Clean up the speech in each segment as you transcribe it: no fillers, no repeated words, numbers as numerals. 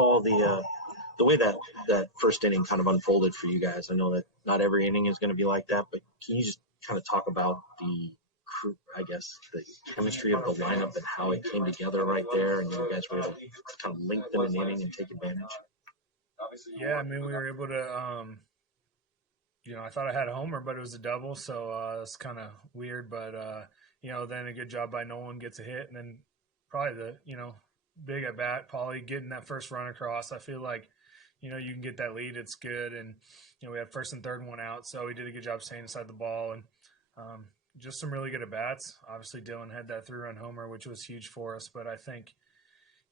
Paul, the way that first inning kind of unfolded for you guys. I know that not every inning is going to be like that, but can you just kind of talk about I guess, the chemistry of the lineup and how it came together right there, and you guys were able to kind of lengthen an inning and take advantage? Yeah, I mean, we were able to, I thought I had a homer, but it was a double, so it's kind of weird. But, then a good job by Nolan gets a hit, and then probably big at bat, Paulie getting that first run across. I feel like, you can get that lead, it's good. And, we had first and third one out, so he did a good job staying inside the ball. And just some really good at bats. Obviously, Dylan had that 3-run homer, which was huge for us. But I think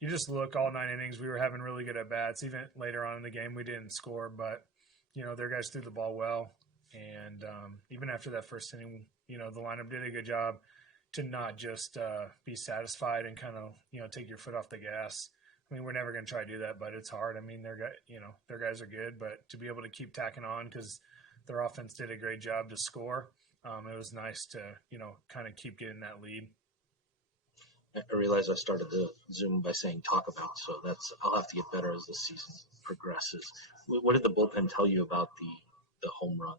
you just look all 9 innings, we were having really good at bats. Even later on in the game, we didn't score, but their guys threw the ball well. And even after that first inning, the lineup did a good job to not just be satisfied and kind of take your foot off the gas. I mean, we're never going to try to do that, but it's hard. I mean, their guys are good, but to be able to keep tacking on because their offense did a great job to score. It was nice to, kind of keep getting that lead. I realize I started the Zoom by saying talk about, so I'll have to get better as the season progresses. What did the bullpen tell you about the home run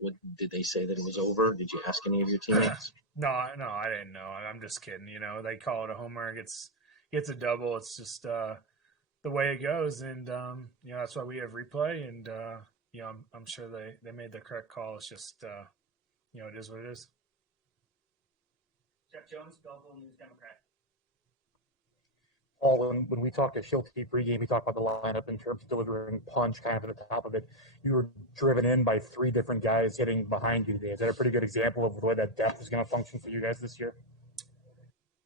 there? Did they say that it was over? Did you ask any of your teammates? No, I didn't know. I'm just kidding. They call it a homer, gets a double. It's just the way it goes, and that's why we have replay. And I'm sure they made the correct call. It's just it is what it is. Jeff Jones, Belleville News Democrat. Paul, when we talked to Schulte pregame, we talked about the lineup in terms of delivering punch kind of at the top of it. You were driven in by 3 different guys hitting behind you today. Is that a pretty good example of the way that depth is going to function for you guys this year?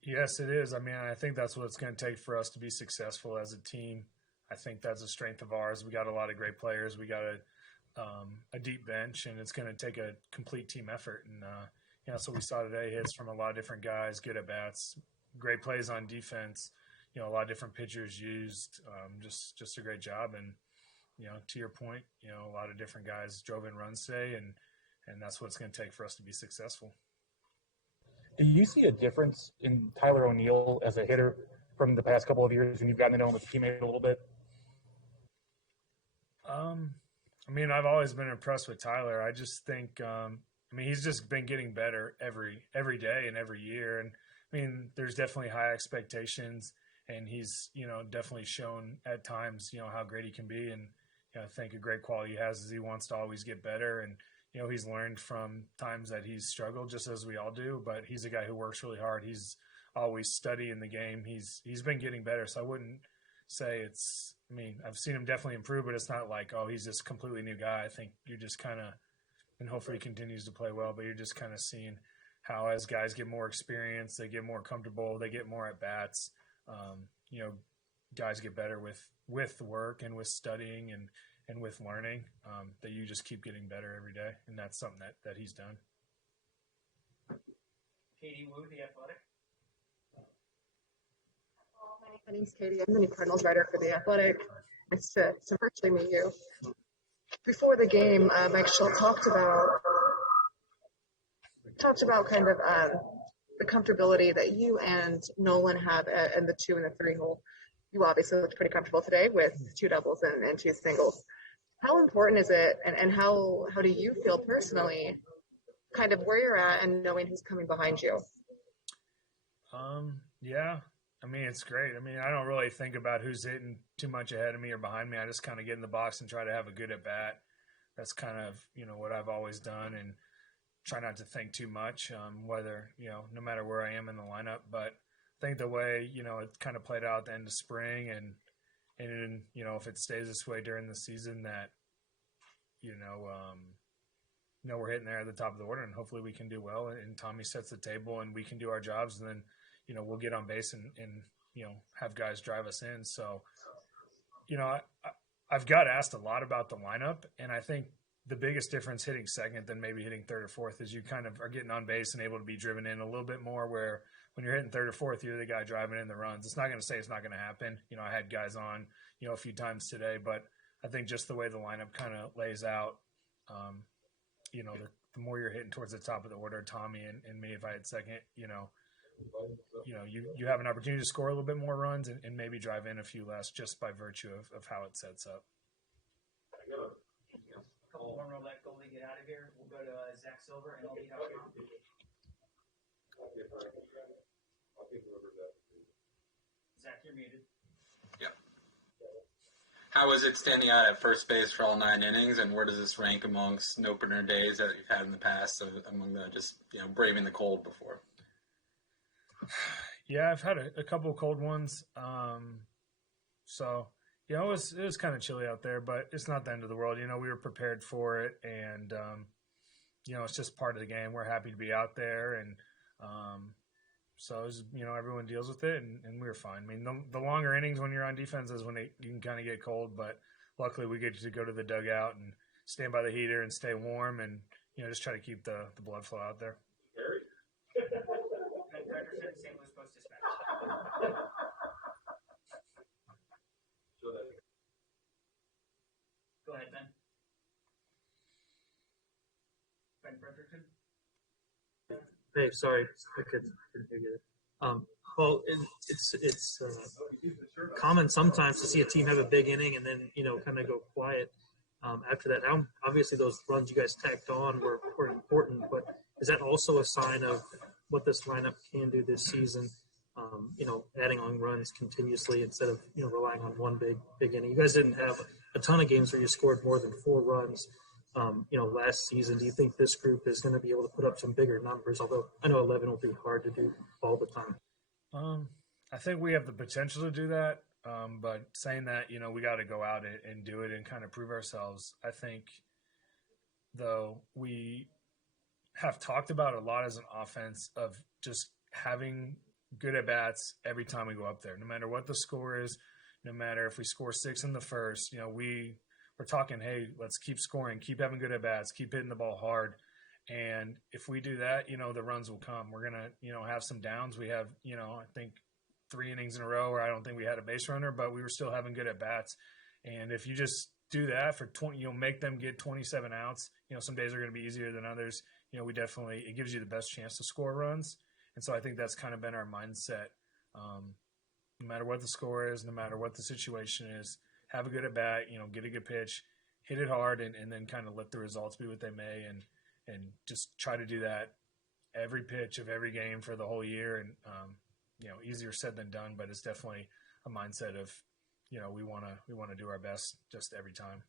Yes, it is. I mean, I think that's what it's going to take for us to be successful as a team. I think that's a strength of ours. We got a lot of great players. We got a deep bench, and it's going to take a complete team effort. And so we saw today hits from a lot of different guys, good at bats, great plays on defense. A lot of different pitchers used, just a great job. And to your point, a lot of different guys drove in runs today, and that's what it's going to take for us to be successful. Do you see a difference in Tyler O'Neill as a hitter from the past couple of years when you've gotten to know him as a teammate a little bit? I mean, I've always been impressed with Tyler. I just think, he's just been getting better every day and every year. And I mean, there's definitely high expectations, and he's, definitely shown at times, how great he can be. And I think a great quality he has is he wants to always get better. And, he's learned from times that he's struggled, just as we all do, but he's a guy who works really hard. He's always studying the game. He's been getting better. So I wouldn't say I've seen him definitely improve, but it's not like, oh, he's this completely new guy. I think you're just kind of, and hopefully he continues to play well, but you're just kind of seeing how as guys get more experience, they get more comfortable, they get more at bats, guys get better with work and with studying and with learning, that you just keep getting better every day. And that's something that he's done. Katie Wu, The Athletic. My name's Katie. I'm the new Cardinals writer for The Athletic. Nice to virtually meet you. Before the game, Mike Schultz talked about kind of the comfortability that you and Nolan have in the 2 and the 3 hole. You obviously looked pretty comfortable today with 2 doubles and 2 singles. How important is it, and how do you feel personally, kind of where you're at and knowing who's coming behind you? Yeah. I mean, it's great. I mean, I don't really think about who's hitting too much ahead of me or behind me. I just kind of get in the box and try to have a good at bat. That's kind of, what I've always done, and try not to think too much, whether, no matter where I am in the lineup. But I think the way, it kind of played out at the end of spring, and if it stays this way during the season, that, we're hitting there at the top of the order, and hopefully we can do well, and Tommy sets the table and we can do our jobs, and then, we'll get on base and have guys drive us in. So, I've got asked a lot about the lineup, and I think the biggest difference hitting second than maybe hitting third or fourth is you kind of are getting on base and able to be driven in a little bit more, where when you're hitting third or fourth, you're the guy driving in the runs. It's not going to say it's not going to happen. I had guys on, a few times today, but I think just the way the lineup kind of lays out, the more you're hitting towards the top of the order, Tommy and me, if I had second, you have an opportunity to score a little bit more runs and maybe drive in a few less just by virtue of how it sets up. A couple more, and we'll let Goldy get out of here. We'll go to Zach Silver and LD.com. Zach, you're muted. How was it standing out at first base for all 9 innings, and where does this rank amongst opener days that you've had in the past, among the just braving the cold before? Yeah, I've had a couple of cold ones. So it was kind of chilly out there, but it's not the end of the world. We were prepared for it, and it's just part of the game. We're happy to be out there, and so it was, everyone deals with it, and we were fine. I mean, the longer innings when you're on defense is when you can kind of get cold, but luckily we get to go to the dugout and stand by the heater and stay warm, and just try to keep the blood flow out there. Ben Frederickson, St. Louis Post-Dispatch. Go ahead, Ben. Ben Frederickson. Hey, sorry, I couldn't hear you. Well, it's common sometimes to see a team have a big inning and then kind of go quiet after that. Now, obviously, those runs you guys tacked on were important, but is that also a sign of what this lineup can do this season? Adding on runs continuously instead of relying on one big inning. You guys didn't have a ton of games where you scored more than 4 runs. Last season. Do you think this group is going to be able to put up some bigger numbers? Although I know 11 will be hard to do all the time. I think we have the potential to do that. But saying that, we got to go out and do it and kind of prove ourselves. I think, though, we have talked about a lot as an offense of just having good at-bats every time we go up there, no matter what the score is, no matter if we score 6 in the first, we're talking, hey, let's keep scoring, keep having good at-bats, keep hitting the ball hard. And if we do that, the runs will come. We're going to, have some downs. We have, I think 3 innings in a row where I don't think we had a base runner, but we were still having good at-bats. And if you just do that for 20, make them get 27 outs, some days are going to be easier than others. It gives you the best chance to score runs. And so I think that's kind of been our mindset. No matter what the score is, no matter what the situation is, have a good at-bat, get a good pitch, hit it hard, and then kind of let the results be what they may, and just try to do that every pitch of every game for the whole year. And, easier said than done, but it's definitely a mindset of, we want to do our best just every time.